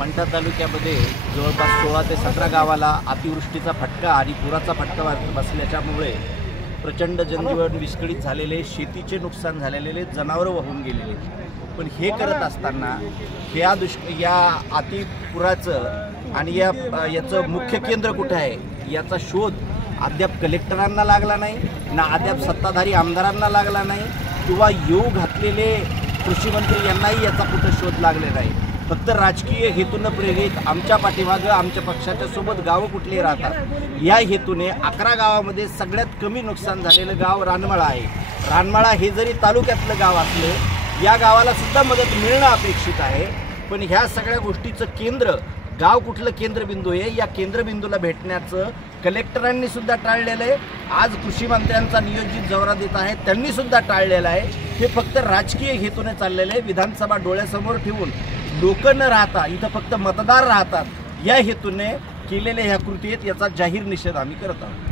मंठा तालुक्यामध्ये जवळपास 16 ते 17 गावाला अतिवृष्टीचा फटका आणि पुराचा फटका बसल्याच्यामुळे प्रचंड जनजीवन विस्कळीत झालेले, शेतीचे नुकसान झालेले, जनावरं वाहून गेलेले। पण हे करत असताना या अतिपुराचं आणि याचं मुख्य केंद्र कुठे आहे याचा शोध अद्याप कलेक्टरांना लागला नाही, ना अद्याप सत्ताधारी आमदारांना लागला नाही, किंवा येऊ घातलेले कृषी मंत्री यांनाही याचा कुठं शोध लागले नाही। फक्त राजकीय हेतूनं प्रेरित आमच्या पाठीमागं आमच्या पक्षाच्या सोबत गावं कुठली राहतात या हेतूने 11 गावामध्ये सगळ्यात कमी नुकसान झालेलं गाव रानमाळा आहे। रानमाळा हे जरी तालुक्यातलं गाव असलं या गावाला सुद्धा मदत मिळणं अपेक्षित आहे। पण ह्या सगळ्या गोष्टीचं केंद्र गाव कुठलं केंद्रबिंदू आहे या केंद्रबिंदूला भेटण्याचं कलेक्टरांनी सुद्धा टाळलेलं आहे। आज कृषी मंत्र्यांचा नियोजित दौरा देत आहे त्यांनी सुद्धा टाळलेलं आहे। हे फक्त राजकीय हेतूने चाललेलं आहे। विधानसभा डोळ्यासमोर ठेवून लोक न राहता इथं फक्त मतदार राहतात या हेतूने केलेल्या ह्या कृती आहेत, याचा जाहीर निषेध आम्ही करत आहोत।